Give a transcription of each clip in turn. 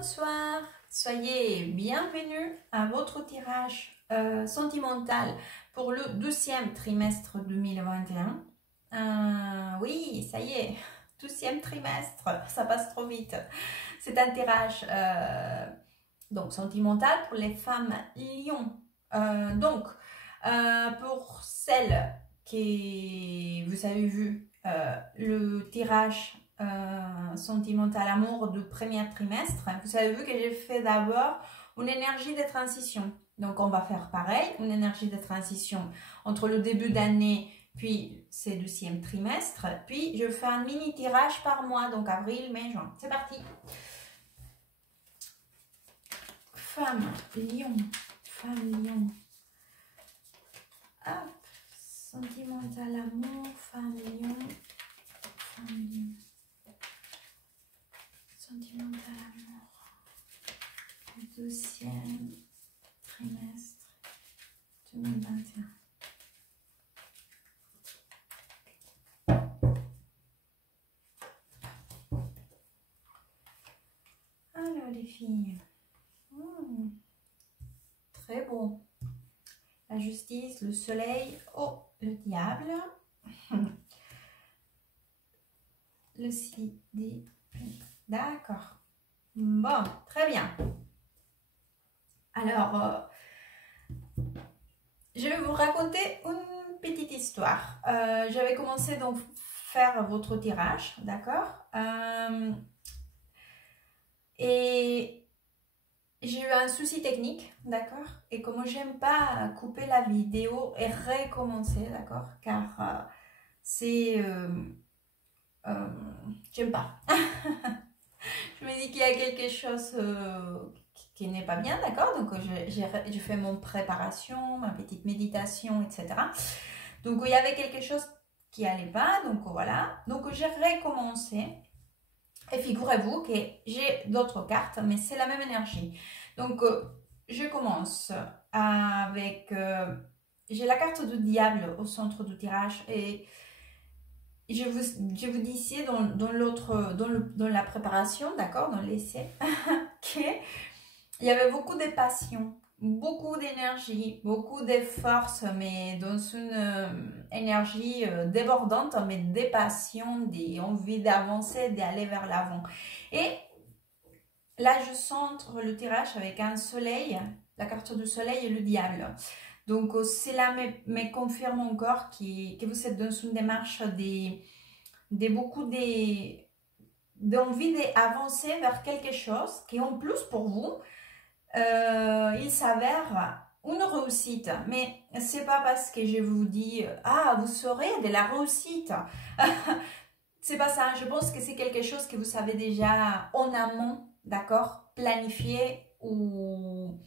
Bonsoir, soyez bienvenus à votre tirage sentimental pour le 12e trimestre 2021. Oui, ça y est, 12e trimestre, ça passe trop vite. C'est un tirage donc sentimental pour les femmes lions. Pour celles qui vous avez vu le tirage sentimental amour du premier trimestre, vous avez vu que j'ai fait d'abord une énergie de transition. Donc on va faire pareil, une énergie de transition entre le début d'année puis c'est le 12e trimestre, puis je fais un mini tirage par mois, donc avril, mai, juin. C'est parti. Femme lion, femme lion. Hop, sentimental amour, femme lion, femme lion. Sentimental amour, le 12e trimestre 2021. Alors les filles, très beau. La justice, le soleil, oh, le diable, le CD. D'accord. Bon, très bien. Alors, je vais vous raconter une petite histoire. J'avais commencé donc faire votre tirage, d'accord, et j'ai eu un souci technique, d'accord, et comme j'aime pas couper la vidéo et recommencer, d'accord, car c'est... j'aime pas. Je me dis qu'il y a quelque chose qui n'est pas bien, d'accord? Donc, je fais mon préparation, ma petite méditation, etc. Donc, il y avait quelque chose qui n'allait pas, donc voilà. Donc, j'ai recommencé. Et figurez-vous que j'ai d'autres cartes, mais c'est la même énergie. Donc, je commence avec... j'ai la carte du diable au centre du tirage et... Je vous disais dans la préparation, d'accord, dans l'essai, qu'il y avait beaucoup de passion, beaucoup d'énergie, beaucoup de force, mais dans une énergie débordante, mais des passions, des envies d'avancer, d'aller vers l'avant. Et là, je centre le tirage avec un soleil, la carte du soleil et le diable. Donc, cela me confirme encore que vous êtes dans une démarche beaucoup d'envie d'avancer vers quelque chose qui, en plus, pour vous, il s'avère une réussite. Mais c'est pas parce que je vous dis « Ah, vous saurez de la réussite ». C'est pas ça. Je pense que c'est quelque chose que vous savez déjà en amont, d'accord, planifié ou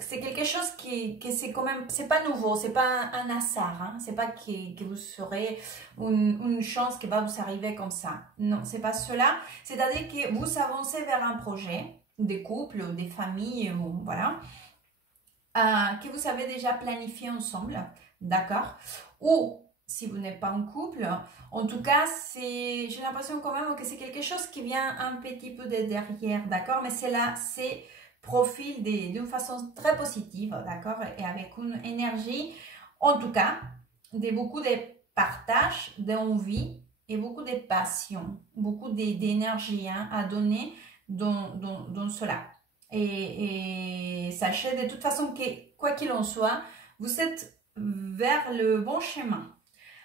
c'est quelque chose que c'est quand même, c'est pas nouveau, c'est pas un hasard, hein? C'est pas que vous serez une chance qui va vous arriver comme ça. Non, c'est pas cela. C'est-à-dire que vous avancez vers un projet, des couples, des familles, ou voilà, que vous avez déjà planifié ensemble, d'accord? Ou si vous n'êtes pas en couple, en tout cas, j'ai l'impression quand même que c'est quelque chose qui vient un petit peu de derrière, d'accord? Mais c'est là, c'est profil d'une façon très positive, d'accord, et avec une énergie, en tout cas, beaucoup de partage, d'envie et beaucoup de passion, beaucoup d'énergie hein, à donner dans cela. Et sachez de toute façon que, quoi qu'il en soit, vous êtes vers le bon chemin.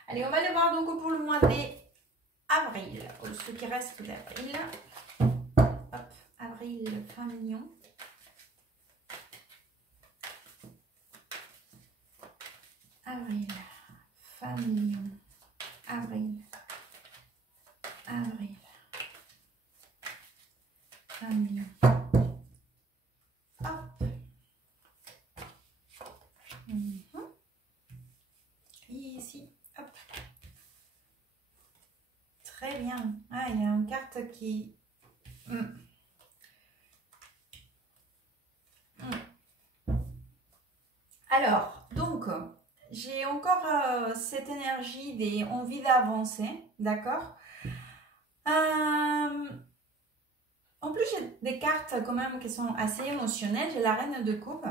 Allez, on va aller voir donc pour le mois d'avril, ce qui reste d'avril. Hop, avril, femme lion. Avril, femme lion, avril, avril, femme lion, hop, et ici, hop, très bien, ah, il y a une carte qui, Alors, donc, j'ai encore cette énergie des envies d'avancer, d'accord? En plus, j'ai des cartes quand même qui sont assez émotionnelles. J'ai la reine de coupe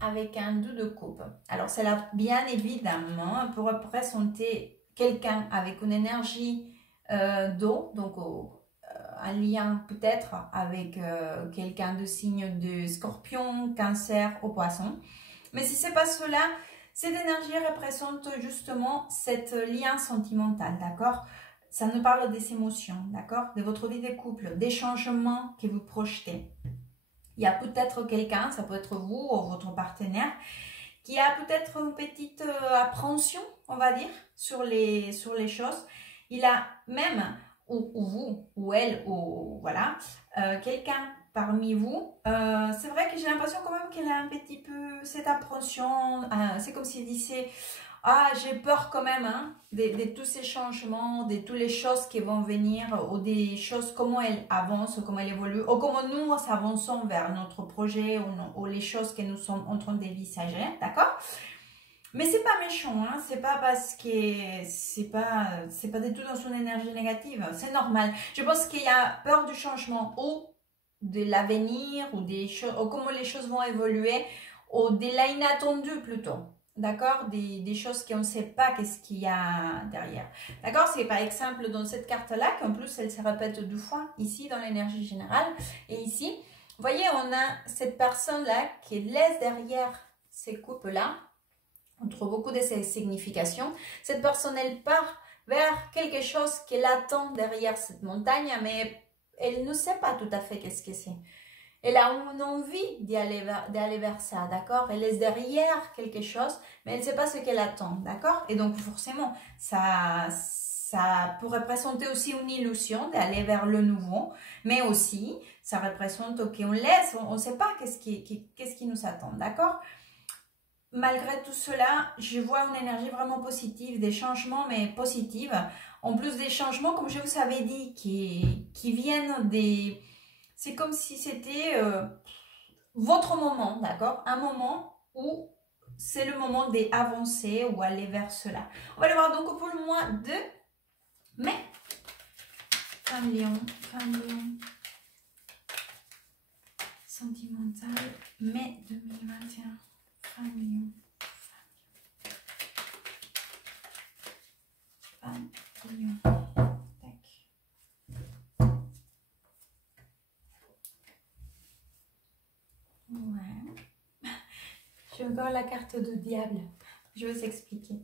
avec un 2 de coupe. Alors, c'est là, bien évidemment, pour représenter quelqu'un avec une énergie d'eau, donc un lien peut-être avec quelqu'un de signe de scorpion, cancer ou poisson. Mais si c'est pas cela, cette énergie représente justement cet lien sentimental, d'accord? Ça nous parle des émotions, d'accord? De votre vie de couple, des changements que vous projetez. Il y a peut-être quelqu'un, ça peut être vous ou votre partenaire, qui a peut-être une petite appréhension, on va dire, sur les choses. Il a même, ou vous, ou elle, ou voilà, quelqu'un parmi vous, c'est vrai que j'ai l'impression quand même qu'elle a un petit peu cette appréhension, c'est comme s'il disait, ah, j'ai peur quand même hein, de tous ces changements, de toutes les choses qui vont venir, ou des choses, comment elles avancent, comment elles évoluent, ou comment nous avançons vers notre projet, ou les choses que nous sommes en train d'envisager, d'accord? Mais c'est pas méchant, hein, c'est pas parce que c'est pas du tout dans son énergie négative, c'est normal. Je pense qu'il y a peur du changement, ou de l'avenir, ou des choses, ou comment les choses vont évoluer, ou de l'inattendu plutôt. D'accord, des choses qu'on ne sait pas qu'est-ce qu'il y a derrière. D'accord, c'est par exemple dans cette carte-là, qu'en plus elle se répète 2 fois, ici dans l'énergie générale, et ici. Vous voyez, on a cette personne-là qui laisse derrière ces coupes-là, on trouve beaucoup de ces significations. Cette personne, elle part vers quelque chose qu'elle attend derrière cette montagne, mais elle ne sait pas tout à fait qu'est-ce que c'est. Elle a une envie d'aller vers ça, d'accord? Elle laisse derrière quelque chose, mais elle ne sait pas ce qu'elle attend, d'accord? Et donc, forcément, ça pourrait représenter aussi une illusion d'aller vers le nouveau, mais aussi, ça représente qu'on laisse, on ne sait pas qu'est-ce qui nous attend, d'accord? Malgré tout cela, je vois une énergie vraiment positive, des changements, mais positifs. En plus des changements, comme je vous avais dit, qui viennent des... C'est comme si c'était votre moment, d'accord? Un moment où c'est le moment d'avancer ou aller vers cela. On va le voir donc pour le mois de mai. Fin Lion. Sentimental, mai 2021. Fin Lion. Ouais. J'ai encore la carte de diable. Je vais vous expliquer.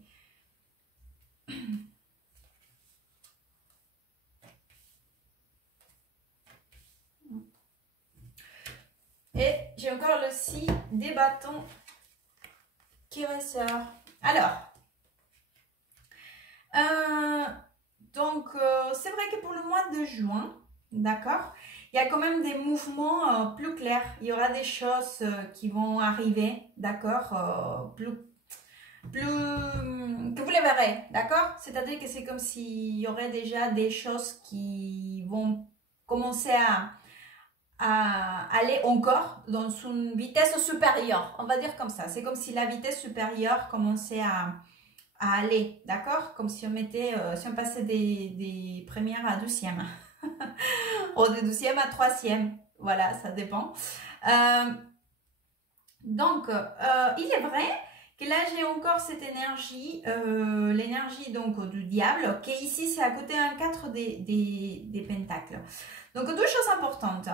Et j'ai encore le 6 des bâtons qui ressort. Alors, c'est vrai que pour le mois de juin, d'accord, il y a quand même des mouvements plus clairs. Il y aura des choses qui vont arriver, d'accord, que vous les verrez, d'accord? C'est-à-dire que c'est comme s'il y aurait déjà des choses qui vont commencer à aller encore dans une vitesse supérieure, on va dire comme ça. C'est comme si la vitesse supérieure commençait à aller, d'accord? Comme si on mettait, si on passait des premières à deuxième, ou de deuxième à troisième, voilà, ça dépend. Donc, il est vrai que là, j'ai encore cette énergie, l'énergie donc du diable, qui ici, c'est à côté un 4 des pentacles. Donc, 2 choses importantes.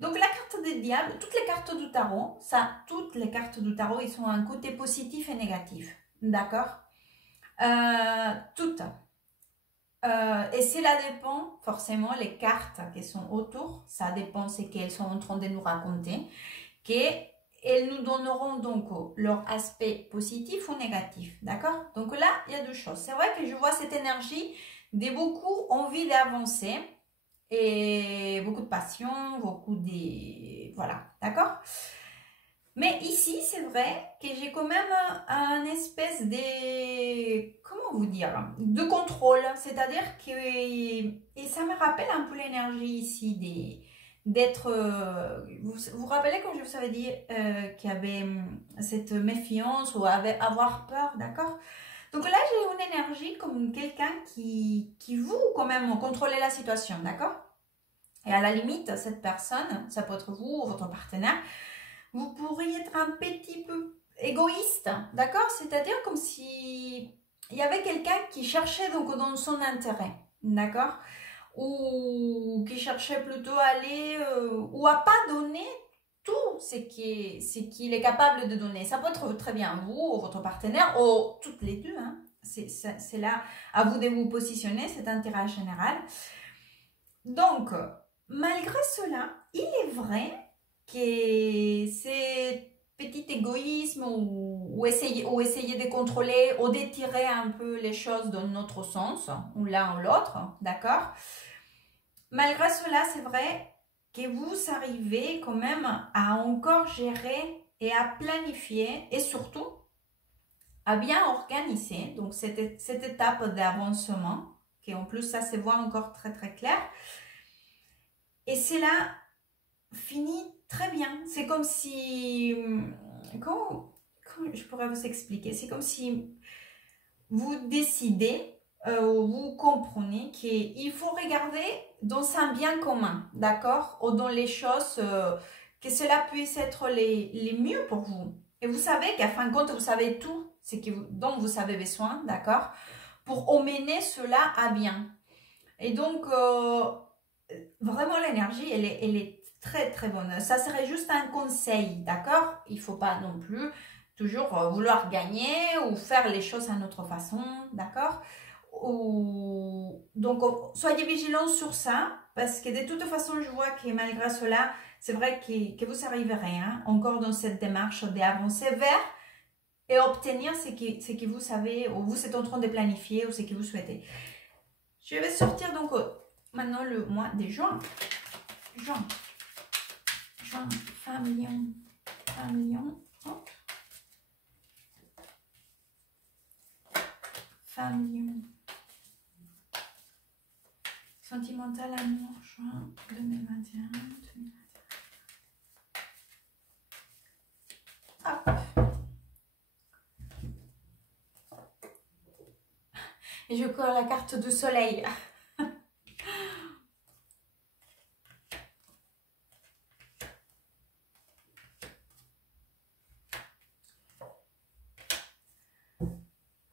Donc, la carte des diables, toutes les cartes du tarot, toutes les cartes du tarot, ils ont un côté positif et négatif, d'accord? Toutes. Et cela dépend, forcément, les cartes qui sont autour, ça dépend ce qu'elles sont en train de nous raconter, qu'elles nous donneront donc leur aspect positif ou négatif, d'accord? Donc là, il y a 2 choses. C'est vrai que je vois cette énergie de beaucoup envie d'avancer et beaucoup de passion, beaucoup de... Voilà, d'accord? Mais ici, c'est vrai que j'ai quand même un espèce de... Comment vous dire? De contrôle. C'est-à-dire que... Et ça me rappelle un peu l'énergie ici d'être... Vous vous rappelez quand je vous avais dit qu'il y avait cette méfiance ou avoir peur, d'accord? Donc là, j'ai une énergie comme quelqu'un qui vous, quand même, contrôlez la situation, d'accord? Et à la limite, cette personne, ça peut être vous ou votre partenaire, vous pourriez être un petit peu égoïste, d'accord? C'est-à-dire comme si il y avait quelqu'un qui cherchait donc dans son intérêt, d'accord? Ou qui cherchait plutôt à aller, ou à pas donner tout ce qu'il est capable de donner. Ça peut être très bien vous ou votre partenaire, ou toutes les deux, hein. C'est là à vous de vous positionner, cet intérêt général. Donc, malgré cela, il est vrai que c'est petit égoïsme ou essayer de contrôler ou d'étirer un peu les choses dans notre sens, ou l'un ou l'autre, d'accord? Malgré cela, c'est vrai que vous arrivez quand même à encore gérer et à planifier et surtout à bien organiser donc cette étape d'avancement, qui en plus ça se voit encore très très clair. Et cela finit très bien. C'est comme si... Comment je pourrais vous expliquer? C'est comme si vous décidez, vous comprenez qu'il faut regarder dans un bien commun, d'accord? Ou dans les choses, que cela puisse être les mieux pour vous. Et vous savez qu'à fin de compte, vous savez tout ce dont vous avez besoin, d'accord? Pour emmener cela à bien. Et donc, vraiment l'énergie, elle est très très bonne. Ça serait juste un conseil, d'accord? Il ne faut pas non plus toujours vouloir gagner ou faire les choses à notre façon, d'accord? Donc, soyez vigilants sur ça, parce que de toute façon, je vois que malgré cela, c'est vrai que vous arriverez encore dans cette démarche d'avancer vers et obtenir ce que vous savez, ou vous êtes en train de planifier, ou ce que vous souhaitez. Je vais sortir donc maintenant le mois de juin. Juin, fin million, hop. Fin million. Sentimental amour, juin 2021. Hop. Et je colle la carte du soleil.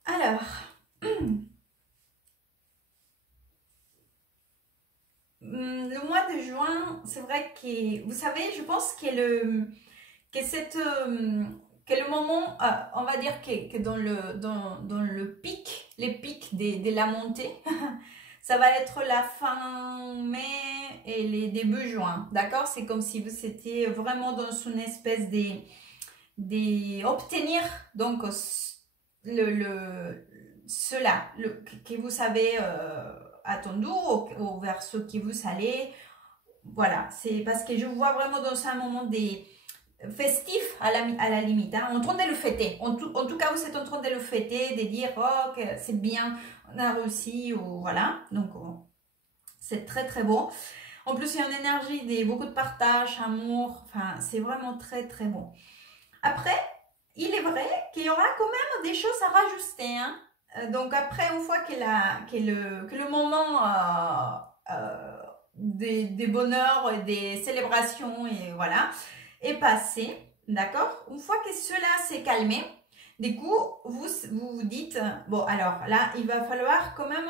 Alors, le mois de juin, c'est vrai que, vous savez, je pense que le moment, on va dire que dans le pic, les pics de la montée, ça va être la fin mai et les débuts juin, d'accord? C'est comme si vous étiez vraiment dans une espèce d'obtenir donc cela que vous avez attendu ou vers ce qui vous allez. Voilà, c'est parce que je vois vraiment dans un moment festif à la limite, hein, en train de le fêter. En tout cas, vous êtes en train de le fêter, de dire oh que c'est bien, on a réussi, ou voilà. Donc c'est très très beau. En plus, il y a une énergie beaucoup de partage, amour. Enfin, c'est vraiment très très bon. Après, il est vrai qu'il y aura quand même des choses à rajuster, hein. Donc après, une fois que le moment des bonheurs et des célébrations et voilà est passé, d'accord? Une fois que cela s'est calmé, du coup, vous dites, bon alors là, il va falloir quand même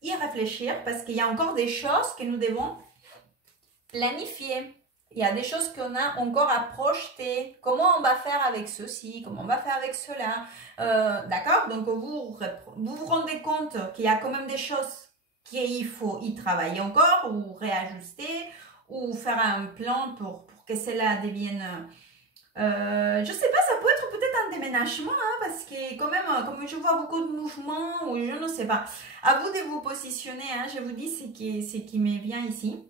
y réfléchir, parce qu'il y a encore des choses que nous devons planifier. Il y a des choses qu'on a encore à projeter. Comment on va faire avec ceci? Comment on va faire avec cela? D'accord? Donc, vous vous rendez compte qu'il y a quand même des choses qu'il faut y travailler encore, ou réajuster, ou faire un plan pour que cela devienne... je sais pas, ça peut être peut-être un déménagement, hein, parce que quand même, comme je vois beaucoup de mouvements, ou je ne sais pas. À vous de vous positionner, hein, je vous dis ce qui me vient ici.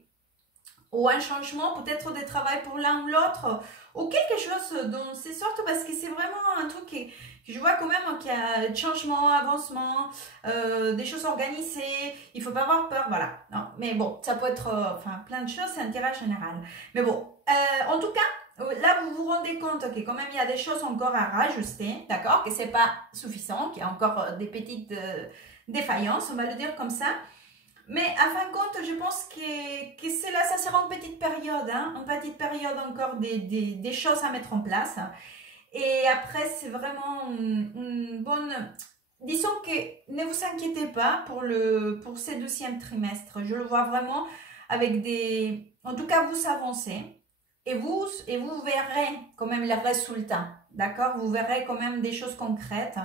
Ou un changement peut-être de travail pour l'un ou l'autre, ou quelque chose dans ces sortes, parce que c'est vraiment un truc que je vois quand même qu'il y a changement, avancement, des choses organisées, il ne faut pas avoir peur, voilà. Non, mais bon, ça peut être plein de choses, c'est intérêt général. Mais bon, en tout cas, là vous vous rendez compte que quand même il y a des choses encore à rajuster, d'accord, que c'est pas suffisant, qu'il y a encore des petites défaillances, on va le dire comme ça. Mais à fin de compte, je pense que cela, ça sera une petite période, hein, une petite période encore des choses à mettre en place. Et après, c'est vraiment une bonne... Disons que ne vous inquiétez pas pour ce deuxième trimestre. Je le vois vraiment avec des... En tout cas, vous avancez et vous verrez quand même les résultats. D'accord? Vous verrez quand même des choses concrètes.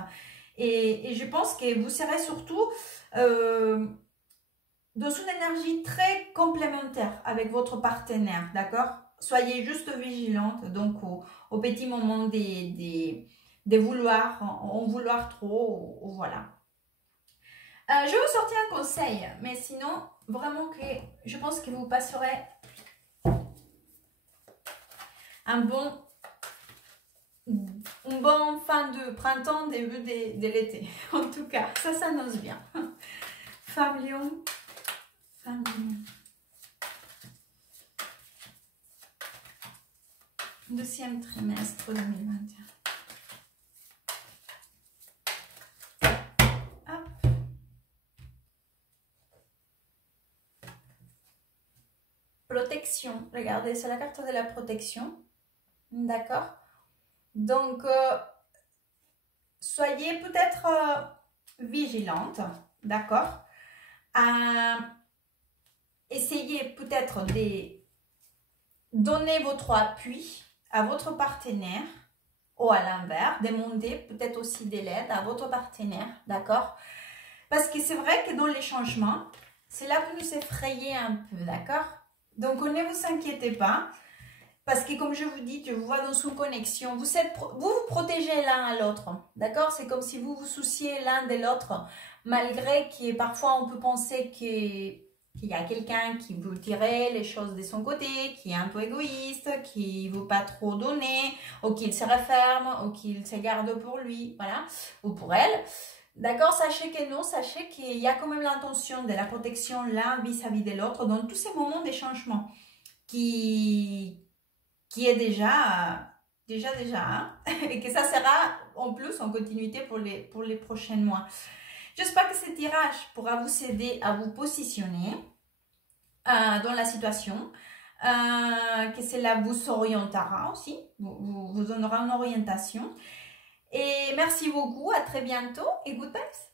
Et je pense que vous serez surtout dans une énergie très complémentaire avec votre partenaire. D'accord? Soyez juste vigilante donc au petit moment de vouloir, en vouloir trop, ou voilà. Je vais vous sortir un conseil, mais sinon, vraiment que je pense que vous passerez une bonne fin de printemps, début de l'été. En tout cas, ça s'annonce bien. Femme Lion, Femme Lion. Deuxième trimestre 2021. Protection, regardez, c'est la carte de la protection, d'accord? Donc, soyez peut-être vigilante, d'accord? Essayez peut-être de donner votre appui à votre partenaire ou à l'inverse, demander peut-être aussi de l'aide à votre partenaire, d'accord? Parce que c'est vrai que dans les changements, c'est là que nous effrayez un peu, d'accord? Donc, ne vous inquiétez pas, parce que comme je vous dis, je vous vois dans une connexion, vous vous protégez l'un à l'autre, d'accord? C'est comme si vous vous souciez l'un de l'autre, malgré que parfois on peut penser qu'il y a quelqu'un qui veut tirer les choses de son côté, qui est un peu égoïste, qui ne veut pas trop donner, ou qu'il se referme, ou qu'il se garde pour lui, voilà, ou pour elle. D'accord, sachez que non, sachez qu'il y a quand même l'intention de la protection l'un vis-à-vis de l'autre dans tous ces moments de changement qui est déjà, hein, et que ça sera en plus en continuité pour les prochains mois. J'espère que ce tirage pourra vous aider à vous positionner dans la situation, que cela vous orientera aussi, vous donnera une orientation. Et merci beaucoup, à très bientôt et good vibes.